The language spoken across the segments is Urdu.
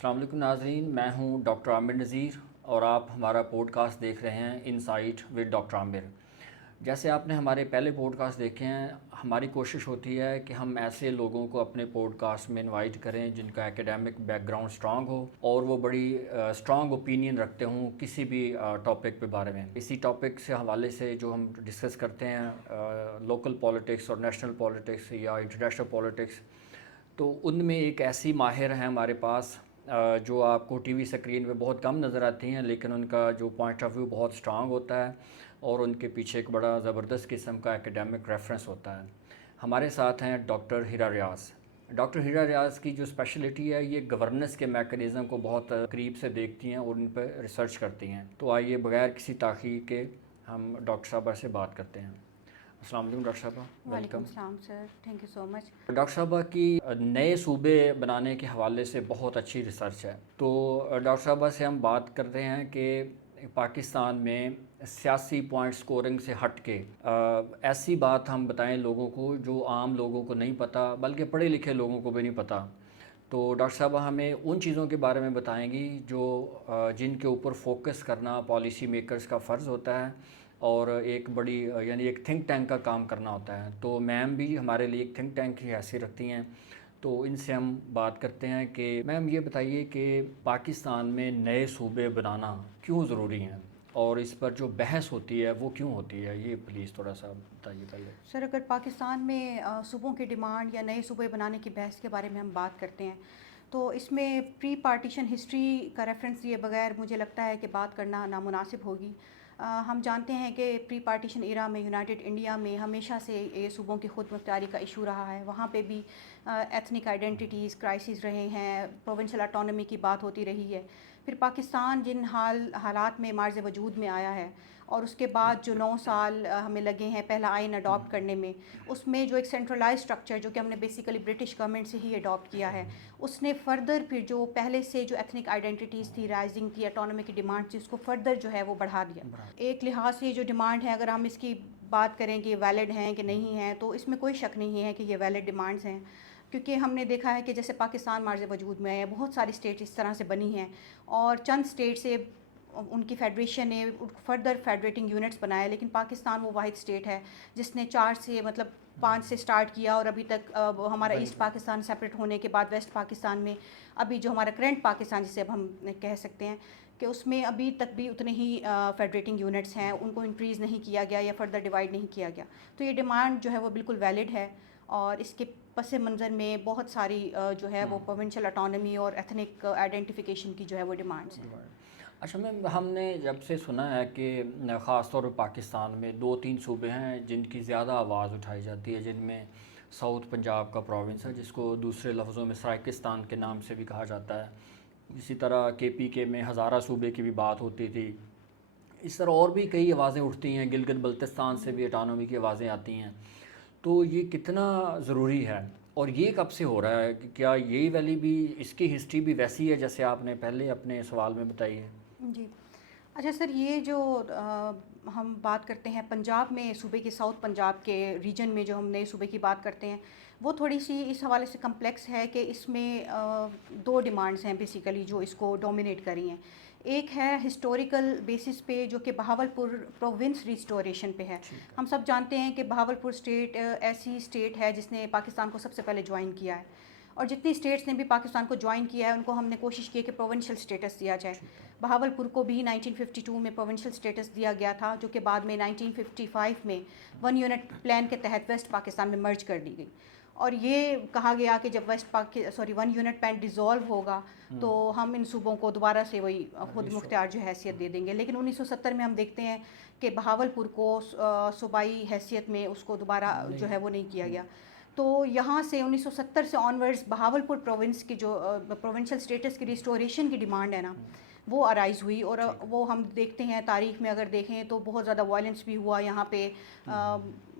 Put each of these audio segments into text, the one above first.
السلام علیکم ناظرین، میں ہوں ڈاکٹر عامر نذیر اور آپ ہمارا پوڈ کاسٹ دیکھ رہے ہیں انسائٹ ود ڈاکٹر عامر۔ جیسے آپ نے ہمارے پہلے پوڈ کاسٹ دیکھے ہیں، ہماری کوشش ہوتی ہے کہ ہم ایسے لوگوں کو اپنے پوڈ کاسٹ میں انوائٹ کریں جن کا ایکیڈیمک بیک گراؤنڈ اسٹرانگ ہو اور وہ بڑی اسٹرانگ اوپینین رکھتے ہوں کسی بھی ٹاپک پہ بارے میں۔ اسی ٹاپک سے حوالے سے جو ہم ڈسکس کرتے ہیں لوکل پالیٹکس اور نیشنل پالیٹکس یا انٹرنیشنل پالیٹکس، تو ان میں ایک ایسی ماہر ہیں ہمارے پاس جو آپ کو ٹی وی اسکرین پہ بہت کم نظر آتی ہیں، لیکن ان کا جو پوائنٹ آف ویو بہت اسٹرانگ ہوتا ہے اور ان کے پیچھے ایک بڑا زبردست قسم کا ایکیڈیمک ریفرنس ہوتا ہے۔ ہمارے ساتھ ہیں ڈاکٹر ہیرا ریاض۔ ڈاکٹر ہیرا ریاض کی جو اسپیشلٹی ہے، یہ گورننس کے میکانزم کو بہت قریب سے دیکھتی ہیں اور ان پہ ریسرچ کرتی ہیں۔ تو آئیے بغیر کسی تاخیر کے ہم ڈاکٹر صاحبہ سے بات کرتے ہیں۔ السلام علیکم ڈاکٹر صاحبہ، وعلیکم ویلکم۔ السلام sir, thank you so much. Doctor صاحبہ کی نئے صوبے بنانے کے حوالے سے بہت اچھی ریسرچ ہے، تو ڈاکٹر صاحبہ سے ہم بات کرتے ہیں کہ پاکستان میں سیاسی پوائنٹ سکورنگ سے ہٹ کے ایسی بات ہم بتائیں لوگوں کو جو عام لوگوں کو نہیں پتہ، بلکہ پڑھے لکھے لوگوں کو بھی نہیں پتہ۔ تو ڈاکٹر صاحبہ ہمیں ان چیزوں کے بارے میں بتائیں گی جو جن کے اوپر فوکس کرنا پالیسی میکرز کا فرض ہوتا ہے اور ایک بڑی یعنی ایک تھنک ٹینک کا کام کرنا ہوتا ہے۔ تو میم بھی ہمارے لیے ایک تھنک ٹینک کی حیثیت رکھتی ہیں، تو ان سے ہم بات کرتے ہیں کہ میم یہ بتائیے کہ پاکستان میں نئے صوبے بنانا کیوں ضروری ہیں اور اس پر جو بحث ہوتی ہے وہ کیوں ہوتی ہے، یہ پلیز تھوڑا سا بتائیے پہلے۔ سر، اگر پاکستان میں صوبوں کی ڈیمانڈ یا نئے صوبے بنانے کی بحث کے بارے میں ہم بات کرتے ہیں تو اس میں پری پارٹیشن ہسٹری کا ریفرنس لیے بغیر مجھے لگتا ہے کہ بات کرنا نامناسب ہوگی۔ ہم جانتے ہیں کہ پری پارٹیشن ایرا میں یونائٹڈ انڈیا میں ہمیشہ سے یہ صوبوں کی خود مختاری کا ایشو رہا ہے، وہاں پہ بھی ایتھنک آئیڈینٹیٹیز کرائسس رہے ہیں، پروونشل آٹونومی کی بات ہوتی رہی ہے۔ پھر پاکستان جن حالات میں مارز وجود میں آیا ہے اور اس کے بعد جو 9 سال ہمیں لگے ہیں پہلا آئین اڈاپٹ کرنے میں، اس میں جو ایک سینٹرلائز اسٹرکچر جو کہ ہم نے بیسیکلی برٹش گورنمنٹ سے ہی اڈاپٹ کیا ہے، اس نے فردر پھر جو پہلے سے جو ایتھنک آئیڈینٹیٹیز تھی، رائزنگ تھی، آٹونومی کی ڈیمانڈ تھی، اس کو فردر جو ہے وہ بڑھا دیا۔ ایک لحاظ سے جو ڈیمانڈ ہے، اگر ہم اس کی بات کریں کہ ویلڈ ہیں کہ نہیں ہیں، تو اس میں کوئی شک نہیں ہے کہ یہ ویلڈ ڈیمانڈز ہیں، کیونکہ ہم نے دیکھا ہے کہ جیسے پاکستان مارز وجود میں ہے، بہت ساری اسٹیٹ اس طرح سے بنی ہیں اور چند اسٹیٹ سے ان کی فیڈریشن نے فردر فیڈریٹنگ یونٹس بنائے، لیکن پاکستان وہ واحد اسٹیٹ ہے جس نے 4 سے 5 سے سٹارٹ کیا اور ابھی تک ہمارا ایسٹ پاکستان سیپریٹ ہونے کے بعد ویسٹ پاکستان میں ابھی جو ہمارا کرنٹ پاکستان جسے اب ہم کہہ سکتے ہیں کہ اس میں ابھی تک بھی اتنے ہی فیڈریٹنگ یونٹس ہیں، ان کو انکریز نہیں کیا گیا یا فردر ڈیوائڈ نہیں کیا گیا۔ تو یہ ڈیمانڈ جو ہے وہ بالکل ویلڈ ہے اور اس کے پس منظر میں بہت ساری جو ہے وہ پروونشل آٹونومی اور ایتھنک آئیڈینٹیفیکیشن کی جو ہے وہ ڈیمانڈس ہیں۔ اچھا میم، ہم نے جب سے سنا ہے کہ خاص طور پر پاکستان میں 2-3 صوبے ہیں جن کی زیادہ آواز اٹھائی جاتی ہے، جن میں ساؤتھ پنجاب کا پروونس ہے جس کو دوسرے لفظوں میں سرائکستان کے نام سے بھی کہا جاتا ہے، اسی طرح KPK میں ہزارہ صوبے کی بھی بات ہوتی تھی، اس طرح اور بھی کئی آوازیں اٹھتی ہیں، گلگت بلتستان سے بھی آٹونومی کی آوازیں آتی ہیں۔ تو یہ کتنا ضروری ہے اور یہ کب سے ہو رہا ہے؟ کیا یہی والی بھی اس کی ہسٹری بھی ویسی ہے جیسے آپ نے پہلے اپنے سوال میں بتائی ہے؟ جی اچھا سر، یہ جو ہم بات کرتے ہیں پنجاب میں صوبے کے ساؤتھ پنجاب کے ریجن میں جو ہم نئے صوبے کی بات کرتے ہیں، وہ تھوڑی سی اس حوالے سے کمپلیکس ہے کہ اس میں 2 ڈیمانڈز ہیں بیسیکلی جو اس کو ڈومینیٹ کری ہیں۔ ایک ہے ہسٹوریکل بیسس پہ جو کہ بہاولپور پروونس ریسٹوریشن پہ ہے۔ ہم سب جانتے ہیں کہ بہاولپور اسٹیٹ ایسی اسٹیٹ ہے جس نے پاکستان کو سب سے پہلے جوائن کیا ہے، اور جتنی اسٹیٹس نے بھی پاکستان کو جوائن کیا ہے ان کو ہم نے کوشش کی کہ پروونشل اسٹیٹس دیا جائے۔ بہاولپور کو بھی 1952 میں پروونشل اسٹیٹس دیا گیا تھا، جو کہ بعد میں 1955 میں 1 یونٹ پلان کے تحت ویسٹ پاکستان میں مرج کر دی گئی، اور یہ کہا گیا کہ جب 1 یونٹ پلان ڈیزالو ہوگا تو ہم ان صوبوں کو دوبارہ سے وہی خود مختار جو حیثیت دے دیں گے۔ لیکن 1970 میں ہم دیکھتے ہیں کہ بہاولپور کو صوبائی حیثیت میں اس کو دوبارہ جو ہے وہ نہیں کیا گیا۔ تو یہاں سے 1970 سے آنورڈز بہاولپور پروونس کی جو پروونشل اسٹیٹس کی ریسٹوریشن کی ڈیمانڈ ہے نا، وہ ارائز ہوئی، اور وہ ہم دیکھتے ہیں تاریخ میں اگر دیکھیں تو بہت زیادہ وائلنس بھی ہوا یہاں پہ،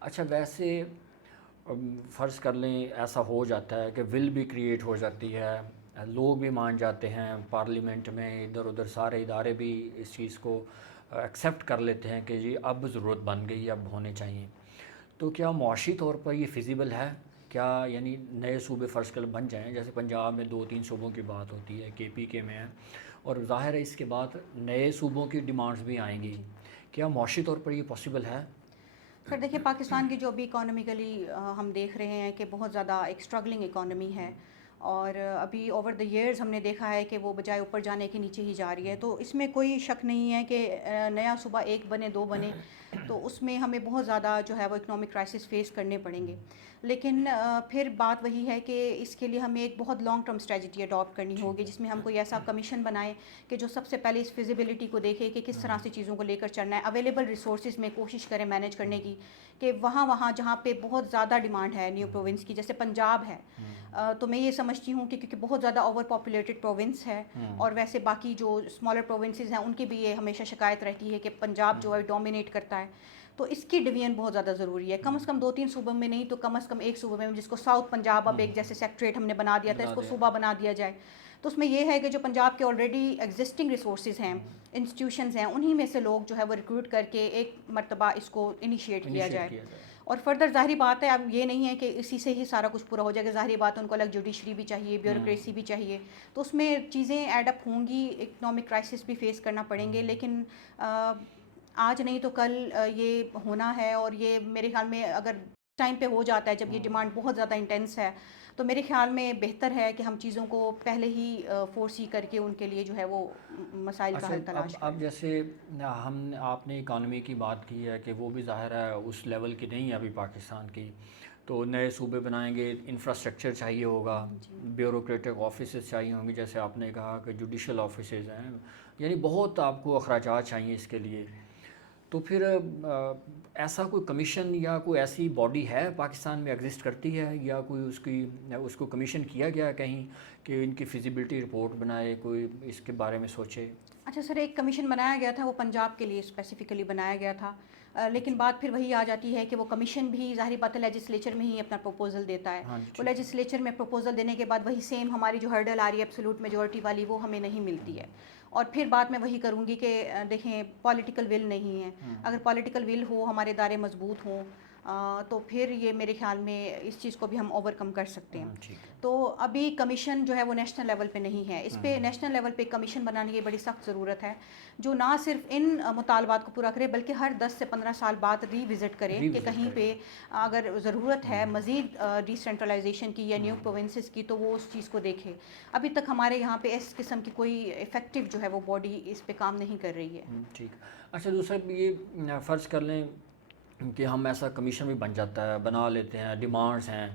اچھا ویسے فرض کر لیں ایسا ہو جاتا ہے کہ ول بھی کریٹ ہو جاتی ہے، لوگ بھی مان جاتے ہیں، پارلیمنٹ میں ادھر ادھر سارے ادارے بھی اس چیز کو ایکسیپٹ کر لیتے ہیں کہ جی اب ضرورت بن گئی، اب ہونے چاہیے، تو کیا معاشی طور پر یہ فیزیبل ہے؟ کیا یعنی نئے صوبے فرض کر بن جائیں، جیسے پنجاب میں 2-3 صوبوں کی بات ہوتی ہے، KPK میں ہے، اور ظاہر ہے اس کے بعد نئے صوبوں کی ڈیمانڈز بھی آئیں گی، جی کیا معاشی طور پر یہ پاسبل ہے؟ سر دیکھیں، پاکستان کی جو ابھی اکانومیکلی ہم دیکھ رہے ہیں کہ بہت زیادہ ایک اسٹرگلنگ اکانومی ہے، اور ابھی اوور دا ایئرز ہم نے دیکھا ہے کہ وہ بجائے اوپر جانے کے نیچے ہی جا رہی ہے. تو اس میں کوئی شک نہیں ہے کہ نیا صوبہ ایک بنے 2 بنے تو اس میں ہمیں بہت زیادہ جو ہے وہ اکنامک کرائسس فیس کرنے پڑیں گے. لیکن پھر بات وہی ہے کہ اس کے لیے ہمیں ایک بہت لانگ ٹرم اسٹریٹجی اڈاپٹ کرنی ہوگی، جس میں ہم کوئی ایسا کمیشن بنائیں کہ جو سب سے پہلے اس فیزیبلٹی کو دیکھے کہ کس طرح سے چیزوں کو لے کر چلنا ہے. اویلیبل ریسورسز میں کوشش کریں مینیج کرنے کی کہ وہاں جہاں پہ بہت زیادہ ڈیمانڈ ہے نیو پروونس کی، جیسے پنجاب ہے، تو میں یہ سمجھتی ہوں کہ کیونکہ بہت زیادہ اوور پاپولیٹڈ پروونس ہے، اور ویسے باقی جو اسمالر پروونسز ہیں ان کی بھی یہ ہمیشہ شکایت رہتی ہے کہ پنجاب جو ہے ڈومینیٹ کرتا ہے. تو اس کی ڈویژن بہت زیادہ ضروری ہے، کم از کم 2-3 صوبوں میں نہیں تو کم از کم ایک صوبے میں، جس کو ساؤتھ پنجاب اب ایک جیسے سیکٹریٹ ہم نے بنا دیا تھا، اس کو صوبہ بنا دیا جائے. تو اس میں یہ ہے کہ جو پنجاب کے آلریڈی ایگزسٹنگ ریسورسز ہیں، انسٹیٹیوشنز ہیں، انہی میں سے لوگ جو ہے وہ ریکروٹ کر کے ایک مرتبہ اس کو انیشیٹ کیا جائے. اور فردر ظاہری بات ہے، اب یہ نہیں ہے کہ اسی سے ہی سارا کچھ پورا ہو جائے گا، ظاہری بات ہے ان کو الگ جوڈیشری بھی چاہیے، بیوروکریسی بھی چاہیے، تو اس میں چیزیں ایڈ اپ ہوں گی، اکنامک کرائسس بھی فیس کرنا پڑیں گے. لیکن آج نہیں تو کل یہ ہونا ہے، اور یہ میرے خیال میں اگر ٹائم پہ ہو جاتا ہے جب یہ ڈیمانڈ بہت زیادہ انٹینس ہے، تو میرے خیال میں بہتر ہے کہ ہم چیزوں کو پہلے ہی فورسی کر کے ان کے لیے جو ہے وہ مسائل کا حل تلاش کریں. اب جیسے آپ نے اکانومی کی بات کی ہے کہ وہ بھی ظاہر ہے اس لیول کی نہیں ہے ابھی پاکستان کی، تو نئے صوبے بنائیں گے، انفراسٹرکچر چاہیے ہوگا، بیوروکریٹک آفیسز چاہیے ہوں گے، جیسے آپ نے کہا کہ جوڈیشل آفیسز ہیں، یعنی بہت آپ کو اخراجات چاہیے اس کے لیے. تو پھر ایسا کوئی کمیشن یا کوئی ایسی باڈی ہے پاکستان میں ایگزسٹ کرتی ہے، یا کوئی اس کو کمیشن کیا گیا کہیں کہ ان کی فیزیبلٹی رپورٹ بنائے، کوئی اس کے بارے میں سوچے؟ اچھا سر، ایک کمیشن بنایا گیا تھا، وہ پنجاب کے لیے اسپیسیفکلی بنایا گیا تھا، لیکن بات پھر وہی آ جاتی ہے کہ وہ کمیشن بھی ظاہری بات ہے لیجسلیچر میں ہی اپنا پروپوزل دیتا ہے. وہ لیجسلیچر میں پروپوزل دینے کے بعد وہی سیم ہماری جو ہرڈل آ رہی ہے ایبسولوٹ میجورٹی والی، وہ ہمیں نہیں ملتی ہے. اور پھر بات میں وہی کروں گی کہ دیکھیں پولیٹیکل ول نہیں ہے. اگر پولیٹیکل ول ہو، ہمارے ادارے مضبوط ہوں، تو پھر یہ میرے خیال میں اس چیز کو بھی ہم اوور کم کر سکتے ہیں. تو ابھی کمیشن جو ہے وہ نیشنل لیول پہ نہیں ہے، اس پہ نیشنل لیول پہ کمیشن بنانے کی بڑی سخت ضرورت ہے، جو نہ صرف ان مطالبات کو پورا کرے بلکہ ہر 10 سے 15 سال بعد ری وزٹ کرے کہ کہیں پہ اگر ضرورت ہے مزید ڈیسینٹرلائزیشن کی یا نیو پروونسز کی تو وہ اس چیز کو دیکھے. ابھی تک ہمارے یہاں پہ اس قسم کی کوئی افیکٹو جو ہے وہ باڈی اس پہ کام نہیں کر رہی ہے. ٹھیک. اچھا دوسرا یہ فرض کر لیں کہ ہم ایسا کمیشن بھی بن جاتا ہے، بنا لیتے ہیں، ڈیمانڈز ہیں،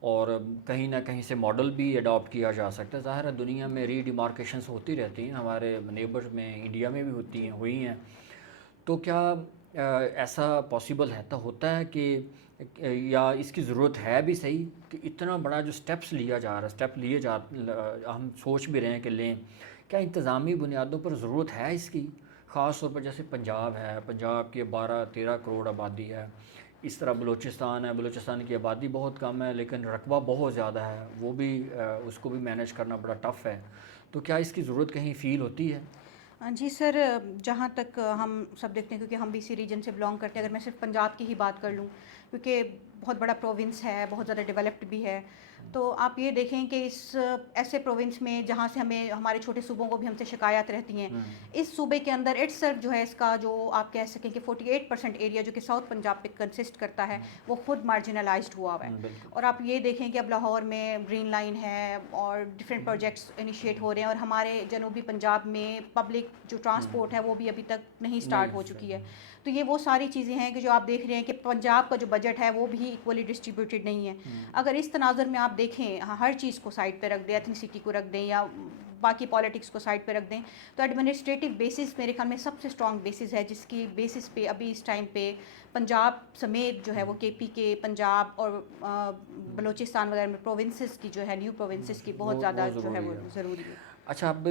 اور کہیں نہ کہیں سے ماڈل بھی اڈاپٹ کیا جا سکتا ہے. ظاہر ہے دنیا میں ری ڈیمارکیشنز ہوتی رہتی ہیں، ہمارے نیبرز میں انڈیا میں بھی ہوئی ہیں. تو کیا ایسا پاسبل ہوتا ہے کہ یا اس کی ضرورت ہے بھی صحیح کہ اتنا بڑا جو اسٹیپس لیا جا رہا ہے، ہم سوچ بھی رہے ہیں کہ لیں، کیا انتظامی بنیادوں پر ضرورت ہے اس کی؟ خاص طور پر جیسے پنجاب ہے، پنجاب کی 12-13 کروڑ آبادی ہے، اس طرح بلوچستان ہے، بلوچستان کی آبادی بہت کم ہے لیکن رقبہ بہت زیادہ ہے، وہ بھی اس کو بھی مینیج کرنا بڑا ٹف ہے. تو کیا اس کی ضرورت کہیں فیل ہوتی ہے؟ جی سر، جہاں تک ہم سب دیکھتے ہیں کیونکہ ہم بھی اسی ریجن سے بلانگ کرتے ہیں، اگر میں صرف پنجاب کی ہی بات کر لوں کیونکہ بہت بڑا پروونس ہے، بہت زیادہ ڈیولپڈ بھی ہے، تو آپ یہ دیکھیں کہ اس ایسے پروونس میں جہاں سے ہمیں ہمارے چھوٹے صوبوں کو بھی ہم سے شکایات رہتی ہیں، اس صوبے کے اندر اٹ سیلف جو ہے اس کا جو آپ کہہ سکیں کہ 48% ایریا جو کہ ساؤتھ پنجاب پہ کنسسٹ کرتا ہے وہ خود مارجنلائزڈ ہوا ہوا ہے. اور آپ یہ دیکھیں کہ اب لاہور میں گرین لائن ہے اور ڈفرینٹ پروجیکٹس انیشیٹ ہو رہے ہیں، اور ہمارے جنوبی پنجاب میں پبلک جو ٹرانسپورٹ ہے وہ بھی ابھی تک نہیں سٹارٹ ہو چکی ہے. تو یہ وہ ساری چیزیں ہیں کہ جو آپ دیکھ رہے ہیں کہ پنجاب کا جو بجٹ ہے وہ بھی ایکولی ڈسٹریبیوٹیڈ نہیں ہے. اگر اس تناظر میں آپ دیکھیں ہر چیز کو سائڈ پہ رکھ دیں، ایتھنیسٹی کو رکھ دیں یا باقی پالیٹکس کو سائڈ پہ رکھ دیں، تو ایڈمنسٹریٹو بیسس میرے خیال میں سب سے اسٹرانگ بیسس ہے، جس کی بیسس پہ ابھی اس ٹائم پہ پنجاب سمیت جو ہے وہ KPK پنجاب اور بلوچستان وغیرہ میں پروونسز کی جو ہے نیو پروونسز کی بہت زیادہ جو ہے وہ ضروری ہے. اچھا اب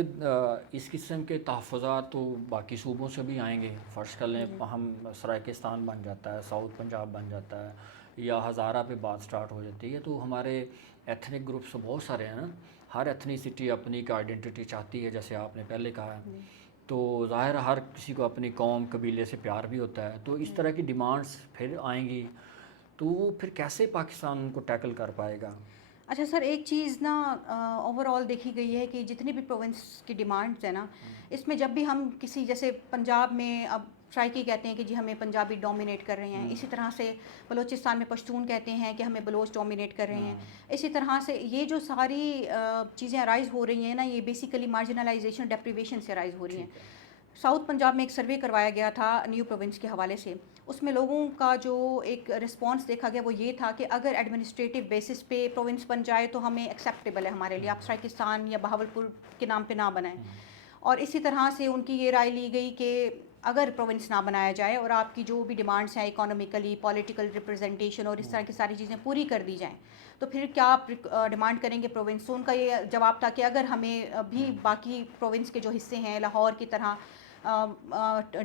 اس قسم کے تحفظات تو باقی صوبوں سے بھی آئیں گے. فرض کر لیں ہم سرائیکستان بن جاتا ہے, ساؤتھ پنجاب بن جاتا ہے, یا ہزارہ پہ بات سٹارٹ ہو جاتی ہے, تو ہمارے ایتھنک گروپس بہت سارے ہیں نا. ہر ایتھنیسٹی اپنی ایک آئیڈینٹی چاہتی ہے, جیسے آپ نے پہلے کہا ہے. تو ظاہر ہر کسی کو اپنی قوم قبیلے سے پیار بھی ہوتا ہے. تو اس طرح کی ڈیمانڈس پھر آئیں گی, تو وہ پھر کیسے پاکستان ان کو ٹیکل کر پائے گا؟ اچھا سر، ایک چیز نا اوور آل دیکھی گئی ہے کہ جتنی بھی پروونس کی ڈیمانڈز ہیں نا، اس میں جب بھی ہم کسی جیسے پنجاب میں اب سرائکی کہتے ہیں کہ جی ہمیں پنجابی ڈومینیٹ کر رہے ہیں، اسی طرح سے بلوچستان میں پشتون کہتے ہیں کہ ہمیں بلوچ ڈومینیٹ کر رہے ہیں. اسی طرح سے یہ جو ساری چیزیں ارائز ہو رہی ہیں نا، یہ بیسیکلی مارجنلائزیشن ڈیپریویشن سے ارائز ہو رہی ہیں. ساؤتھ پنجاب میں ایک سروے کروایا گیا تھا نیو پروونس کے حوالے سے. اس میں لوگوں کا جو ایک رسپانس دیکھا گیا وہ یہ تھا کہ اگر ایڈمنسٹریٹو بیسس پہ پروونس بن جائے تو ہمیں ایکسیپٹیبل ہے ہمارے لیے، آپ سرائیکستان یا بہاولپور کے نام پہ نہ بنائیں. اور اسی طرح سے ان کی یہ رائے لی گئی کہ اگر پروونس نہ بنایا جائے اور آپ کی جو بھی ڈیمانڈس ہیں اکانومیکلی، پولیٹیکل ریپرزنٹیشن اور اس طرح کی ساری چیزیں پوری کر دی جائیں، تو پھر کیا آپ ڈیمانڈ کریں گے پروونس. تو ان کا یہ جواب تھا کہ اگر ہمیں بھی باقی پروونس کے جو حصے ہیں لاہور کی طرح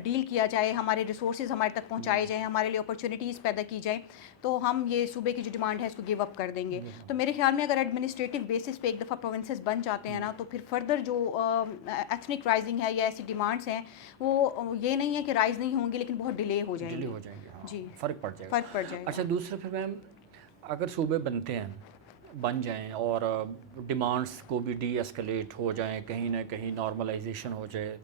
ڈیل کیا جائے، ہمارے ریسورسز ہمارے تک پہنچائے جائیں، ہمارے لیے اپرچونیٹیز پیدا کی جائیں، تو ہم یہ صوبے کی جو ڈیمانڈ ہے اس کو گیو اپ کر دیں گے. تو میرے خیال میں اگر ایڈمنسٹریٹو بیسس پہ ایک دفعہ پروونسز بن جاتے ہیں نا، تو پھر فردر جو ایتھنک رائزنگ ہے یا ایسی ڈیمانڈس ہیں وہ یہ نہیں ہے کہ رائز نہیں ہوں گی، لیکن بہت ڈیلے ہو جائیں گے. جی، فرق پڑ جائے گا. فرق پڑ جائے گا. اچھا دوسرے پھر میم اگر صوبے بنتے ہیں، بن جائیں اور ڈیمانڈس کو بھی ڈی ایسکلیٹ ہو جائیں، کہیں نہ کہیں نارملائزیشن ہو جائے،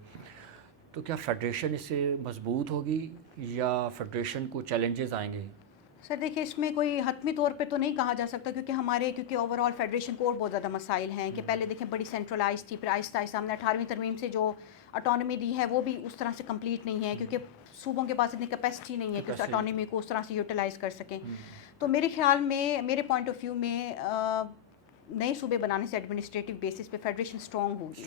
تو کیا فیڈریشن اس سے مضبوط ہوگی یا فیڈریشن کو چیلنجز آئیں گے؟ سر دیکھیے، اس میں کوئی حتمی طور پہ تو نہیں کہا جا سکتا، کیونکہ اوور آل فیڈریشن کو اور بہت زیادہ مسائل ہیں کہ پہلے دیکھیں بڑی سینٹرلائز تھی، پھر آہستہ آہستہ ہم نے 18ویں ترمیم سے جو اٹانومی دی ہے وہ بھی اس طرح سے کمپلیٹ نہیں ہے، کیونکہ صوبوں کے پاس اتنی کیپیسٹی نہیں ہے کہ اس اٹانومی کو اس طرح سے یوٹیلائز کر سکیں. تو میرے خیال میں، میرے پوائنٹ آف ویو میں، نئے صوبے بنانے سے ایڈمنسٹریٹو بیسس پہ فیڈریشن اسٹرانگ ہوگی.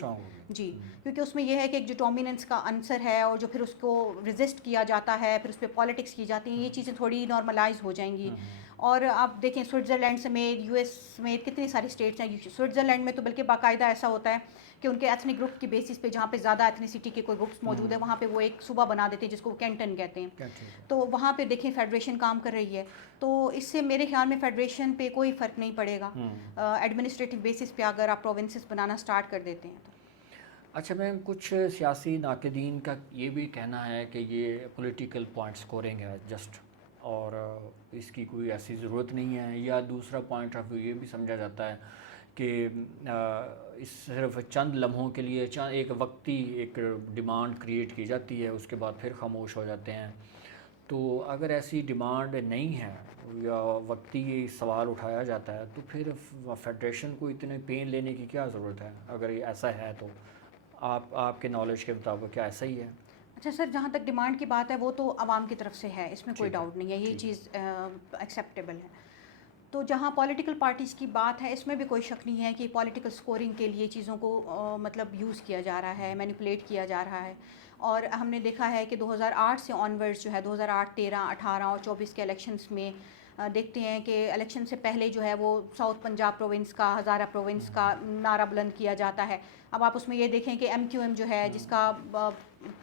جی، کیونکہ اس میں یہ ہے کہ ایک جو ڈومیننس کا عنصر ہے اور جو پھر اس کو ریزسٹ کیا جاتا ہے، پھر اس پہ پالیٹکس کی جاتی ہیں، یہ چیزیں تھوڑی نارملائز ہو جائیں گی. اور آپ دیکھیں سوئٹزرلینڈ سمیت، یو ایس سمیت کتنی ساری اسٹیٹس ہیں. سوئٹزرلینڈ میں تو بلکہ باقاعدہ ایسا ہوتا ہے کہ ان کے ایتھنک گروپ کی بیسس پہ، جہاں پہ زیادہ ایتھنیسٹی کے کوئی گروپس موجود ہیں، وہاں پہ وہ ایک صوبہ بنا دیتے ہیں جس کو کینٹن کہتے ہیں. تو وہاں پہ دیکھیں فیڈریشن کام کر رہی ہے. تو اس سے میرے خیال میں فیڈریشن پہ کوئی فرق نہیں پڑے گا ایڈمنسٹریٹو بیسس پہ اگر آپ پروونسز بنانا اسٹارٹ کر دیتے ہیں تو. اچھا میم، کچھ سیاسی ناقدین کا یہ بھی کہنا ہے کہ یہ پولیٹیکل پوائنٹ اسکورنگ ہے جسٹ، اور اس کی کوئی ایسی ضرورت نہیں ہے. یا دوسرا پوائنٹ آف ویو یہ بھی سمجھا جاتا ہے کہ اس صرف چند لمحوں کے لیے ایک وقتی ایک ڈیمانڈ کریٹ کی جاتی ہے، اس کے بعد پھر خاموش ہو جاتے ہیں. تو اگر ایسی ڈیمانڈ نہیں ہے یا وقتی سوال اٹھایا جاتا ہے، تو پھر فیڈریشن کو اتنے پین لینے کی کیا ضرورت ہے؟ اگر یہ ایسا ہے تو آپ کے نالج کے مطابق کیا ایسا ہی ہے؟ اچھا سر، جہاں تک ڈیمانڈ کی بات ہے وہ تو عوام کی طرف سے ہے، اس میں کوئی ڈاؤٹ نہیں ہے، یہ چیز ایکسیپٹیبل ہے. تو جہاں پولیٹیکل پارٹیز کی بات ہے، اس میں بھی کوئی شک نہیں ہے کہ پولیٹیکل سکورنگ کے لیے چیزوں کو مطلب یوز کیا جا رہا ہے، مینیپولیٹ کیا جا رہا ہے. اور ہم نے دیکھا ہے کہ 2008 سے آنورڈز جو ہے 2008، 13، 18 اور 24 کے الیکشنز میں دیکھتے ہیں کہ الیکشن سے پہلے جو ہے وہ ساؤتھ پنجاب پروونس کا، ہزارہ پروونس کا نعرہ بلند کیا جاتا ہے. اب آپ اس میں یہ دیکھیں کہ ایم کیو ایم جو ہے، جس کا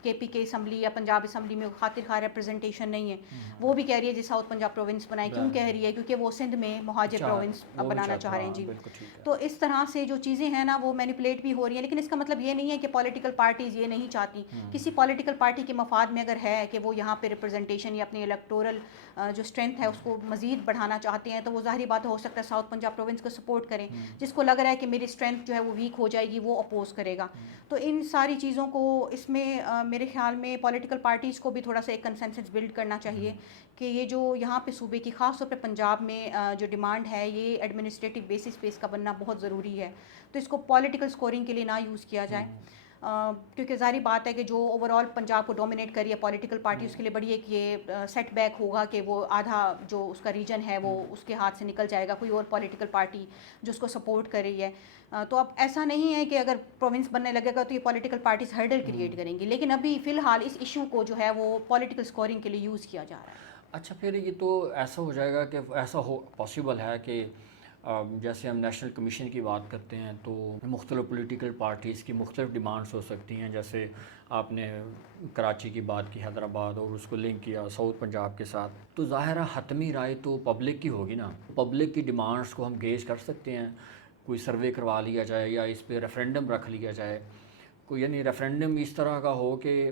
کے پی کے اسمبلی یا پنجاب اسمبلی میں خاطر خواہ ریپرزنٹیشن نہیں ہے، وہ بھی کہہ رہی ہے جی ساؤتھ پنجاب پروونس بنائیں. کیوں کہہ رہی ہے؟ کیونکہ وہ سندھ میں مہاجر پروونس بنانا چاہ رہے ہیں. جی، تو اس طرح سے جو چیزیں ہیں نا وہ مینیپولیٹ بھی ہو رہی ہیں، لیکن اس کا مطلب یہ نہیں ہے کہ پولیٹیکل پارٹیز یہ نہیں چاہتی. کسی پولیٹیکل پارٹی کے مفاد میں اگر ہے کہ وہ یہاں پہ ریپرزنٹیشن یا اپنی الیکٹورل جو اسٹرینتھ ہے اس کو مزید بڑھانا چاہتے ہیں، تو وہ ظاہری بات ہو سکتا ہے ساؤتھ پنجاب پروونس کو سپورٹ کریں. جس کو لگ رہا ہے کہ میری اسٹرینتھ جو ہے وہ ویک ہو جائے گی، وہ اپوز کرے گا. تو ان ساری چیزوں کو اس میں میرے خیال میں پولیٹیکل پارٹیز کو بھی تھوڑا سا ایک کنسنسس بلڈ کرنا چاہیے کہ یہ جو یہاں پہ صوبے کی، خاص طور پہ پنجاب میں جو ڈیمانڈ ہے، یہ ایڈمنسٹریٹو بیسس پہ اس کا بننا بہت ضروری ہے. تو اس کو پولیٹیکل سکورنگ کے لیے نہ یوز کیا جائے، کیونکہ ظاہری بات ہے کہ جو اوور آل پنجاب کو ڈومینیٹ کر رہی ہے پولیٹیکل پارٹی، اس کے لیے بڑی ایک یہ سیٹ بیک ہوگا کہ وہ آدھا جو اس کا ریجن ہے وہ اس کے ہاتھ سے نکل جائے گا کوئی اور پولیٹیکل پارٹی جو اس کو سپورٹ کر رہی ہے. تو اب ایسا نہیں ہے کہ اگر پروونس بننے لگے گا تو یہ پولیٹیکل پارٹیز ہرڈل کریٹ کریں گی، لیکن ابھی فی الحال اس ایشو کو جو ہے وہ پولیٹیکل سکورنگ کے لیے یوز کیا جا رہا ہے. اچھا، پھر یہ تو ایسا ہو جائے گا کہ ایسا پاسبل ہے کہ جیسے ہم نیشنل کمیشن کی بات کرتے ہیں تو مختلف پولیٹیکل پارٹیز کی مختلف ڈیمانڈس ہو سکتی ہیں. جیسے آپ نے کراچی کی بات کی, حیدرآباد, اور اس کو لنک کیا ساؤتھ پنجاب کے ساتھ, تو ظاہر ہے حتمی رائے تو پبلک کی ہوگی نا. پبلک کی ڈیمانڈس کو ہم گیج کر سکتے ہیں, کوئی سروے کروا لیا جائے یا اس پہ ریفرینڈم رکھ لیا جائے, کوئی یعنی ریفرینڈم اس طرح کا ہو کہ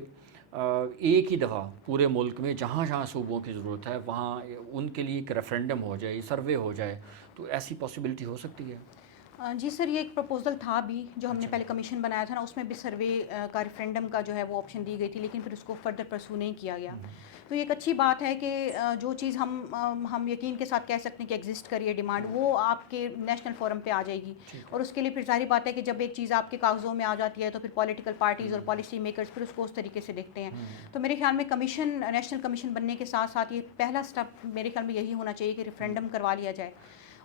ایک ہی دفعہ پورے ملک میں جہاں جہاں صوبوں کی ضرورت ہے وہاں ان کے لیے ایک ریفرینڈم ہو جائے, سروے ہو جائے, تو ایسی پاسبلٹی ہو سکتی ہے؟ جی سر, یہ ایک پروپوزل تھا بھی جو ہم نے پہلے کمیشن بنایا تھا نا, اس میں بھی سروے کا ریفرینڈم کا جو ہے وہ آپشن دی گئی تھی, لیکن پھر اس کو فردر پرسو نہیں کیا گیا. تو یہ ایک اچھی بات ہے کہ جو چیز ہم یقین کے ساتھ کہہ سکتے ہیں کہ ایگزسٹ کریے ڈیمانڈ, وہ آپ کے نیشنل فورم پہ آ جائے گی. اور اس کے لیے پھر ظاہری بات ہے کہ جب ایک چیز آپ کے کاغذوں میں آ جاتی ہے تو پھر پولیٹیکل پارٹیز اور پالیسی میکرز پھر اس کو اس طریقے سے دیکھتے ہیں. تو میرے خیال میں کمیشن, نیشنل کمیشن بننے کے ساتھ ساتھ یہ پہلا اسٹیپ میرے خیال میں یہی ہونا چاہیے کہ ریفرینڈم کروا لیا جائے,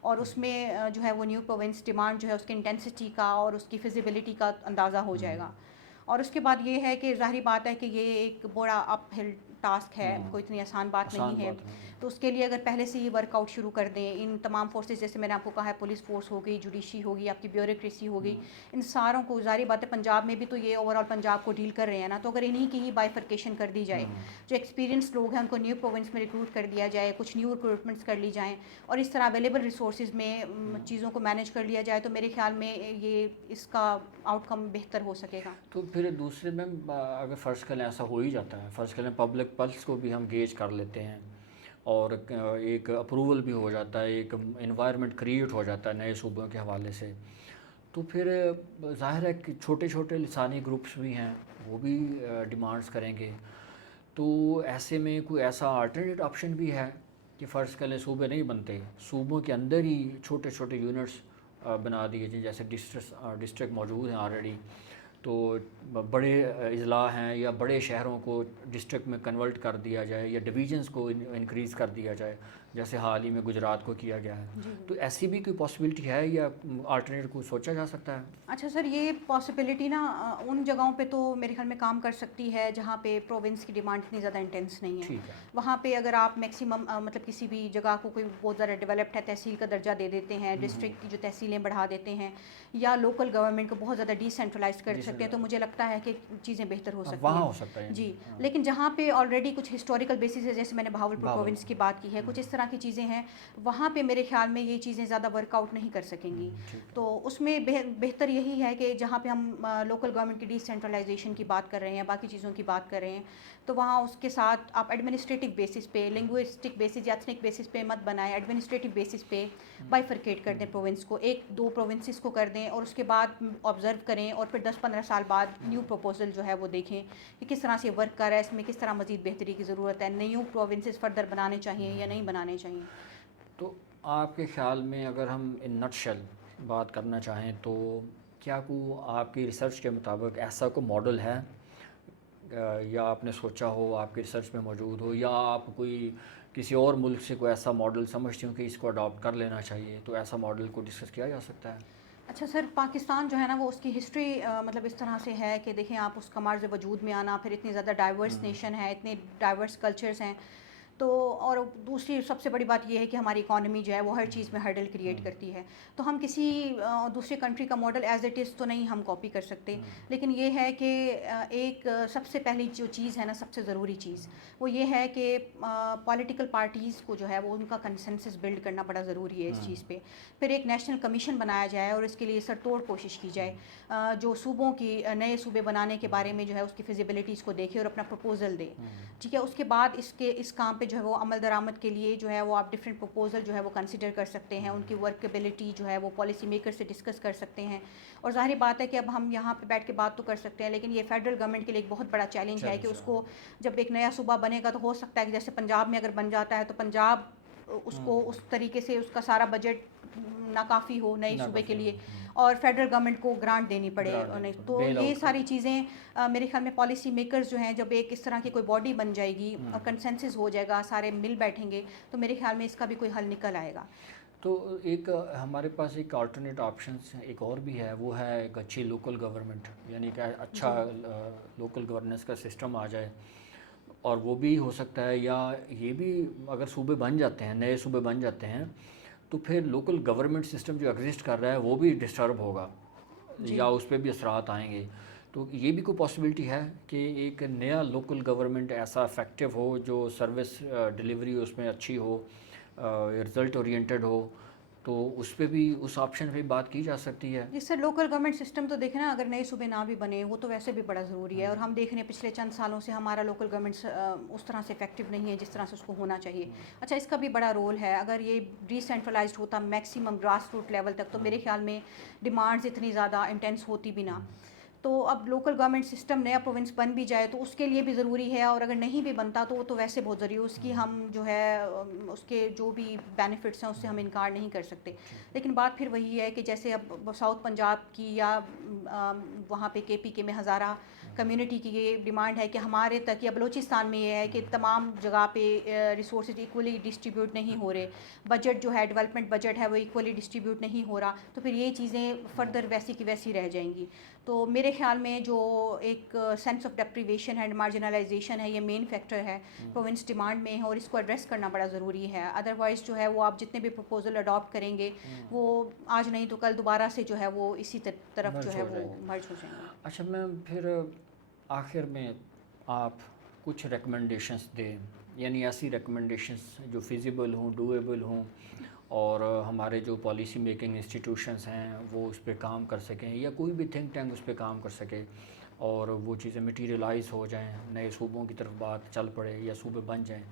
اور اس میں جو ہے وہ نیو پروونس ڈیمانڈ جو ہے اس کی انٹینسٹی کا اور اس کی فیزیبلٹی کا اندازہ ہو جائے گا. اور اس کے بعد یہ ہے کہ ظاہری بات ہے کہ یہ ایک بڑا اپ ہل ٹاسک ہے, کوئی اتنی آسان بات نہیں ہے. تو اس کے لیے اگر پہلے سے ہی ورک آؤٹ شروع کر دیں, ان تمام فورسز جیسے میں نے آپ کو کہا ہے, پولیس فورس ہو گئی, جوڈیشی ہوگی, آپ کی بیوروکریسی ہوگی, ان ساروں کو, ظاہری بات ہے پنجاب میں بھی تو یہ اوور آل پنجاب کو ڈیل کر رہے ہیں نا, تو اگر انہیں کی ہی بائیفرکیشن کر دی جائے, جو ایکسپیرینس لوگ ہیں ان کو نیو پروونس میں ریکروٹ کر دیا جائے, کچھ نیو ریکروٹمنٹس کر لی جائیں, اور اس طرح اویلیبل ریسورسز میں چیزوں کو مینیج کر لیا جائے, تو میرے خیال میں یہ اس کا آؤٹ کم بہتر ہو سکے گا. تو پھر دوسرے میں اگر فرض کریں ایسا ہو ہی جاتا ہے, فرض کریں پبلک پلس کو بھی ہم گیج کر لیتے ہیں اور ایک اپروول بھی ہو جاتا ہے, ایک انوائرمنٹ کریٹ ہو جاتا ہے نئے صوبوں کے حوالے سے, تو پھر ظاہر ہے کہ چھوٹے چھوٹے لسانی گروپس بھی ہیں, وہ بھی ڈیمانڈس کریں گے. تو ایسے میں کوئی ایسا آلٹرنیٹ آپشن بھی ہے کہ فرض کریں صوبے نہیں بنتے, صوبوں کے اندر ہی چھوٹے چھوٹے یونٹس بنا دیے جائیں, جیسے ڈسٹرکٹ موجود ہیں آلریڈی, تو بڑے اضلاع ہیں یا بڑے شہروں کو ڈسٹرکٹ میں کنورٹ کر دیا جائے یا ڈویژنس کو انکریز کر دیا جائے, جیسے حال ہی میں گجرات کو کیا گیا ہے. تو ایسی بھی کوئی پاسبلٹی ہے یا آلٹرنیٹ کو سوچا جا سکتا ہے؟ اچھا سر, یہ پاسبلٹی نا ان جگہوں پہ تو میرے خیال میں کام کر سکتی ہے جہاں پہ پروونس کی ڈیمانڈ اتنی زیادہ انٹینس نہیں ہے. وہاں پہ اگر آپ میکسیمم مطلب کسی بھی جگہ کو کوئی بہت زیادہ ڈیولپڈ ہے, تحصیل کا درجہ دے دیتے ہیں, ڈسٹرکٹ کی جو تحصیلیں بڑھا دیتے ہیں, یا لوکل گورنمنٹ کو بہت زیادہ ڈی سینٹرلائز کر سکتے ہیں, تو مجھے لگتا ہے کہ چیزیں بہتر ہو سکتی ہیں. ہو سکتا ہے جی, لیکن جہاں پہ آلریڈی کچھ ہسٹوریکل بیسز ہے, جیسے میں نے بہاولپور پروونس کی بات کی ہے, کچھ اس طرح کی چیزیں ہیں, وہاں پہ میرے خیال میں یہ چیزیں زیادہ ورک آؤٹ نہیں کر سکیں گی. تو اس میں بہتر یہی ہے کہ جہاں پہ ہم لوکل گورنمنٹ کی ڈی سینٹرلائزیشن کی بات کر رہے ہیں, باقی چیزوں کی بات کر رہے ہیں, تو وہاں اس کے ساتھ آپ ایڈمنسٹریٹو بیسس پہ, لنگوسٹک بیسس یا ایتھنک بیسس پہ مت بنائیں, ایڈمنسٹریٹو بیسس پہ بائیفرکیٹ کر دیں پروونس کو, 1-2 پروونسز کو کر دیں, اور اس کے بعد آبزرو کریں, اور پھر 10-15 سال بعد نیو پروپوزل جو ہے وہ دیکھیں کہ کس طرح سے ورک کر رہا ہے, اس میں کس طرح مزید بہتری کی ضرورت ہے, نیو پروونسز فردر بنانے چاہیے یا نہیں بنانے چاہیے. تو آپ کے خیال میں اگر ہم ان نٹ شیل بات کرنا چاہیں تو کیا آپ کی ریسرچ کے مطابق ایسا کوئی ماڈل ہے, یا آپ نے سوچا ہو, آپ کی ریسرچ میں موجود ہو, یا آپ کوئی کسی اور ملک سے کوئی ایسا ماڈل سمجھتے ہوں کہ اس کو اڈاپٹ کر لینا چاہیے, تو ایسا ماڈل کو ڈسکس کیا جا سکتا ہے؟ اچھا سر, پاکستان جو ہے نا وہ اس کی ہسٹری مطلب اس طرح سے ہے کہ دیکھیں آپ, اس کا مارز وجود میں آنا, پھر اتنی زیادہ ڈائیورس نیشن ہے, اتنے ڈائیورس کلچرز ہیں, تو اور دوسری سب سے بڑی بات یہ ہے کہ ہماری اکانومی جو ہے وہ ہر چیز میں ہرڈل کریٹ کرتی ہے, تو ہم کسی دوسری کنٹری کا ماڈل ایز اٹ از تو نہیں ہم کاپی کر سکتے, لیکن یہ ہے کہ ایک سب سے پہلی جو چیز ہے نا, سب سے ضروری چیز وہ یہ ہے کہ پولیٹیکل پارٹیز کو جو ہے وہ ان کا کنسنسس بلڈ کرنا بڑا ضروری ہے اس چیز پہ. پھر ایک نیشنل کمیشن بنایا جائے اور اس کے لیے سرتوڑ کوشش کی جائے, جو صوبوں کی نئے صوبے بنانے کے بارے میں جو ہے اس کی فیزیبلٹیز کو دیکھے اور اپنا پروپوزل دے, ٹھیک ہے. اس کے بعد اس کام پہ جو ہے وہ عمل درآمد کے لیے جو ہے وہ آپ ڈفرینٹ پروپوزل جو ہے وہ کنسیڈر کر سکتے ہیں, ان کی ورکیبلٹی جو ہے وہ پالیسی میکر سے ڈسکس کر سکتے ہیں. اور ظاہری بات ہے کہ اب ہم یہاں پہ بیٹھ کے بات تو کر سکتے ہیں, لیکن یہ فیڈرل گورنمنٹ کے لیے ایک بہت بڑا چیلنج ہے کہ اس کو جب ایک نیا صوبہ بنے گا تو ہو سکتا ہے کہ جیسے پنجاب میں اگر بن جاتا ہے تو پنجاب اس کو اس طریقے سے اس کا سارا بجٹ ناکافی ہو نئے صوبے کے لیے, اور فیڈرل گورنمنٹ کو گرانٹ دینی پڑے. تو یہ ساری چیزیں میرے خیال میں پالیسی میکرز جو ہیں, جب ایک اس طرح کی کوئی باڈی بن جائے گی اور کنسنسس ہو جائے گا, سارے مل بیٹھیں گے, تو میرے خیال میں اس کا بھی کوئی حل نکل آئے گا. تو ایک ہمارے پاس ایک آلٹرنیٹ آپشنس ایک اور بھی ہے, وہ ہے ایک اچھی لوکل گورنمنٹ, یعنی کہ اچھا لوکل گورننس کا سسٹم آ جائے, اور وہ بھی ہو سکتا ہے, یا یہ بھی اگر صوبے بن جاتے ہیں, نئے صوبے بن جاتے ہیں, تو پھر لوکل گورنمنٹ سسٹم جو ایگزسٹ کر رہا ہے وہ بھی ڈسٹرب ہوگا یا اس پہ بھی اثرات آئیں گے. تو یہ بھی کوئی پاسبلٹی ہے کہ ایک نیا لوکل گورنمنٹ ایسا افیکٹو ہو جو سروس ڈلیوری اس میں اچھی ہو, رزلٹ اورینٹڈ ہو, تو اس پہ بھی اس آپشن پہ بات کی جا سکتی ہے. جس سے لوکل گورنمنٹ سسٹم تو دیکھیں نا, اگر نئے صوبے نہ بھی بنے وہ تو ویسے بھی بڑا ضروری ہے, اور ہم دیکھ رہے ہیں پچھلے چند سالوں سے ہمارا لوکل گورنمنٹ اس طرح سے افیکٹو نہیں ہے جس طرح سے اس کو ہونا چاہیے. اچھا, اس کا بھی بڑا رول ہے, اگر یہ ڈی سینٹرلائزڈ ہوتا میکسیمم گراس روٹ لیول تک تو میرے خیال میں ڈیمانڈز اتنی زیادہ انٹینس ہوتی بھی نہ. تو اب لوکل گورنمنٹ سسٹم نیا پروونس بن بھی جائے تو اس کے لیے بھی ضروری ہے, اور اگر نہیں بھی بنتا تو وہ تو ویسے بہت ضروری ہے, اس کی ہم جو ہے اس کے جو بھی بینیفٹس ہیں اس سے ہم انکار نہیں کر سکتے. لیکن بات پھر وہی ہے کہ جیسے اب ساؤتھ پنجاب کی یا وہاں پہ کے پی کے میں ہزارہ کمیونٹی کی یہ ڈیمانڈ ہے کہ ہمارے تک, یا بلوچستان میں یہ ہے کہ تمام جگہ پہ ریسورسز ایکولی ڈسٹریبیوٹ نہیں ہو رہے, بجٹ جو ہے ڈیولپمنٹ بجٹ ہے وہ ایکولی ڈسٹریبیوٹ نہیں ہو رہا, تو پھر یہ چیزیں فردر ویسی کی ویسی رہ جائیں گی. تو میرے خیال میں جو ایک سینس آف ڈیپریویشن اینڈ مارجنلائزیشن ہے یہ مین فیکٹر ہے پروونس ڈیمانڈ میں, اور اس کو ایڈریس کرنا بڑا ضروری ہے. ادروائز جو ہے وہ آپ جتنے بھی پروپوزل اڈاپٹ کریں گے وہ آج نہیں تو کل دوبارہ سے جو ہے وہ اسی طرف جو ہے وہ مرج ہو جائیں گے. اچھا میم, پھر آخر میں آپ کچھ ریکمنڈیشنس دیں, یعنی ایسی ریکمنڈیشنس جو فیزیبل ہوں, ڈویبل ہوں, اور ہمارے جو پالیسی میکنگ انسٹیٹیوشنس ہیں وہ اس پہ کام کر سکیں, یا کوئی بھی تھنک ٹینک اس پہ کام کر سکے اور وہ چیزیں مٹیریلائز ہو جائیں, نئے صوبوں کی طرف بات چل پڑے یا صوبے بن جائیں.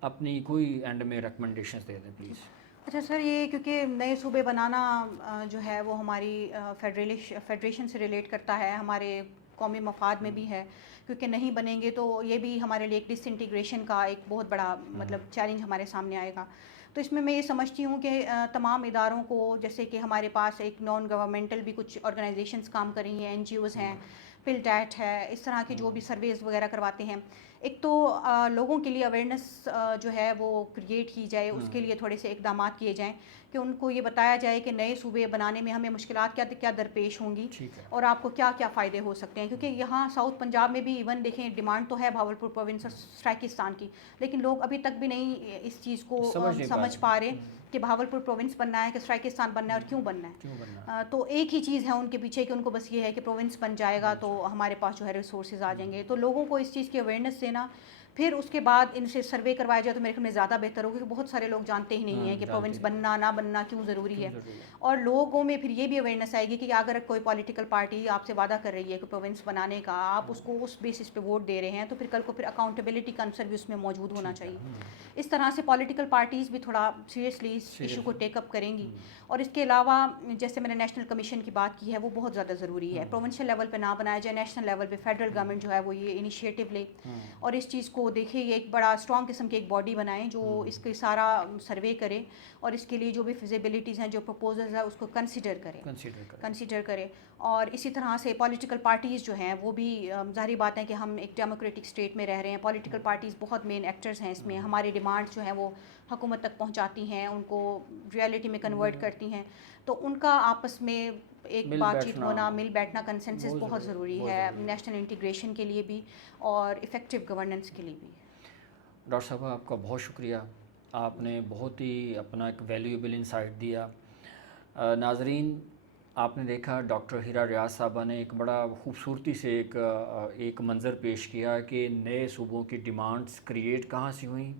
اپنی کوئی اینڈ میں ریکمنڈیشنس دے دیں پلیز. اچھا سر, یہ کیونکہ نئے صوبے بنانا جو ہے وہ ہماری فیڈریشن سے ریلیٹ کرتا ہے, ہمارے قومی مفاد میں بھی ہے, کیونکہ نہیں بنیں گے تو یہ بھی ہمارے لیے ایک ڈس انٹیگریشن کا ایک بہت بڑا مطلب چیلنج ہمارے سامنے آئے گا. تو اس میں یہ سمجھتی ہوں کہ تمام اداروں کو, جیسے کہ ہمارے پاس ایک نان گورنمنٹل بھی کچھ آرگنائزیشنز کام کر رہی ہیں, این جی اوز ہیں, پل ٹیٹ ہے, اس طرح کے جو بھی سرویز وغیرہ کرواتے ہیں, ایک تو لوگوں کے لیے اویئرنیس جو ہے وہ کریٹ کی جائے, اس کے لیے تھوڑے سے اقدامات کیے جائیں کہ ان کو یہ بتایا جائے کہ نئے صوبے بنانے میں ہمیں مشکلات کیا درپیش ہوں گی اور آپ کو کیا کیا فائدے ہو سکتے ہیں. کیونکہ یہاں ساؤتھ پنجاب میں بھی ایون دیکھیں ڈیمانڈ تو ہے بھاولپور پروونس اور سرائکستان کی, لیکن لوگ ابھی تک بھی نہیں اس چیز کو سمجھ پا رہے کہ بھاولپور پروونس بننا ہے کہ سرائکستان بننا ہے اور کیوں بننا ہے. تو ایک ہی چیز ہے ان کے پیچھے کہ ان کو بس یہ ہے کہ پروونس بن جائے گا تو ہمارے پاس جو ہے ریسورسز آ جائیں گے. تو لوگوں کو اس چیز کی اویئرنیس دینا, پھر اس کے بعد ان سے سروے کروایا جائے تو میرے خیال میں زیادہ بہتر ہوگا, کیونکہ بہت سارے لوگ جانتے ہی نہیں ہیں کہ پروونس بننا نہ بننا کیوں ضروری ہے. اور لوگوں میں پھر یہ بھی اویئرنیس آئے گی کہ اگر کوئی پولیٹیکل پارٹی آپ سے وعدہ کر رہی ہے کہ پروونس بنانے کا, آپ اس کو اس بیسس پہ ووٹ دے رہے ہیں, تو پھر کل کو پھر اکاؤنٹیبلٹی کنسر بھی اس میں موجود ہونا چاہیے. اس طرح سے پولیٹیکل پارٹیز بھی تھوڑا سیریسلی اس ایشو کو ٹیک اپ کریں گی. اور اس کے علاوہ جیسے میں نے نیشنل کمیشن کی بات کی ہے وہ بہت زیادہ ضروری ہے, پروونشل لیول پہ نہ بنایا جائے, نیشنل لیول پہ فیڈرل گورنمنٹ جو ہے وہ یہ انیشیٹو لے اور اس چیز کو دیکھے, یہ ایک بڑا اسٹرانگ قسم کی ایک باڈی بنائیں جو اس کے سارا سروے کرے اور اس کے لیے جو بھی فیزیبلٹیز ہیں, جو پروپوزلز ہیں اس کو کنسیڈر کرے. اور اسی طرح سے پولیٹیکل پارٹیز جو ہیں وہ بھی, ظاہری بات ہے کہ ہم ایک ڈیموکریٹک اسٹیٹ میں رہ رہے ہیں, پولیٹیکل پارٹیز بہت مین ایکٹرز ہیں اس میں, ہماری ڈیمانڈز جو ہیں وہ حکومت تک پہنچاتی ہیں, ان کو ریئلٹی میں کنورٹ کرتی ہیں. تو ان کا آپس میں ایک بات چیت ہونا, مل بیٹھنا, کنسنسس بہت ضروری ہے نیشنل انٹیگریشن کے لیے بھی اور افیکٹو گورننس کے لیے بھی. ڈاکٹر صاحب آپ کا بہت شکریہ, آپ نے بہت ہی اپنا ایک ویلیویبل انسائٹ دیا. ناظرین, آپ نے دیکھا ڈاکٹر ہیرا ریاض صاحبہ نے ایک بڑا خوبصورتی سے ایک منظر پیش کیا کہ نئے صوبوں کی ڈیمانڈز کریٹ کہاں سے ہوئیں,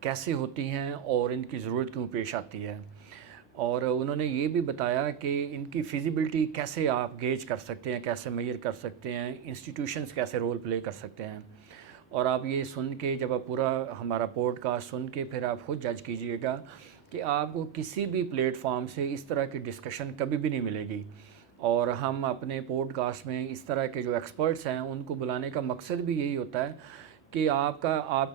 کیسے ہوتی ہیں اور ان کی ضرورت کیوں پیش آتی ہے. اور انہوں نے یہ بھی بتایا کہ ان کی فیزیبلٹی کیسے آپ گیج کر سکتے ہیں, کیسے میئر کر سکتے ہیں, انسٹیٹیوشنز کیسے رول پلے کر سکتے ہیں. اور آپ یہ سن کے, جب آپ پورا ہمارا پوڈ کاسٹ سن کے پھر آپ خود جج کیجئے گا کہ آپ کو کسی بھی پلیٹ فارم سے اس طرح کی ڈسکشن کبھی بھی نہیں ملے گی. اور ہم اپنے پوڈ کاسٹ میں اس طرح کے جو ایکسپرٹس ہیں ان کو بلانے کا مقصد بھی یہی ہوتا ہے کہ آپ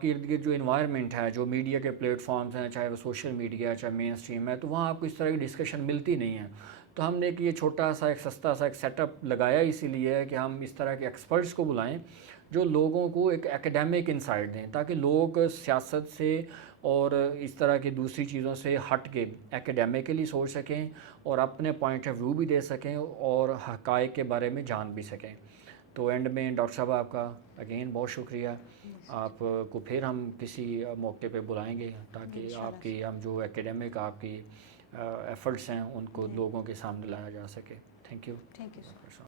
کے ارد گرد جو انوائرمنٹ ہے, جو میڈیا کے پلیٹ فارمز ہیں, چاہے وہ سوشل میڈیا ہے, چاہے مین اسٹریم ہے, تو وہاں آپ کو اس طرح کی ڈسکشن ملتی نہیں ہے. تو ہم نے یہ چھوٹا سا ایک سستا سا ایک سیٹ اپ لگایا اسی لیے ہے کہ ہم اس طرح کے ایکسپرٹس کو بلائیں جو لوگوں کو ایک ایکیڈیمک انسائٹ دیں, تاکہ لوگ سیاست سے اور اس طرح کی دوسری چیزوں سے ہٹ کے ایکیڈیمکلی سوچ سکیں اور اپنے پوائنٹ آف ویو بھی دے سکیں اور حقائق کے بارے میں جان بھی سکیں. تو اینڈ میں ڈاکٹر صاحب آپ کا اگین بہت شکریہ. آپ کو پھر ہم کسی موقع پہ بلائیں گے تاکہ آپ کی ہم جو ایکیڈیمک آپ کی ایفرٹس ہیں ان کو لوگوں کے سامنے لایا جا سکے. Thank you. Thank you sir.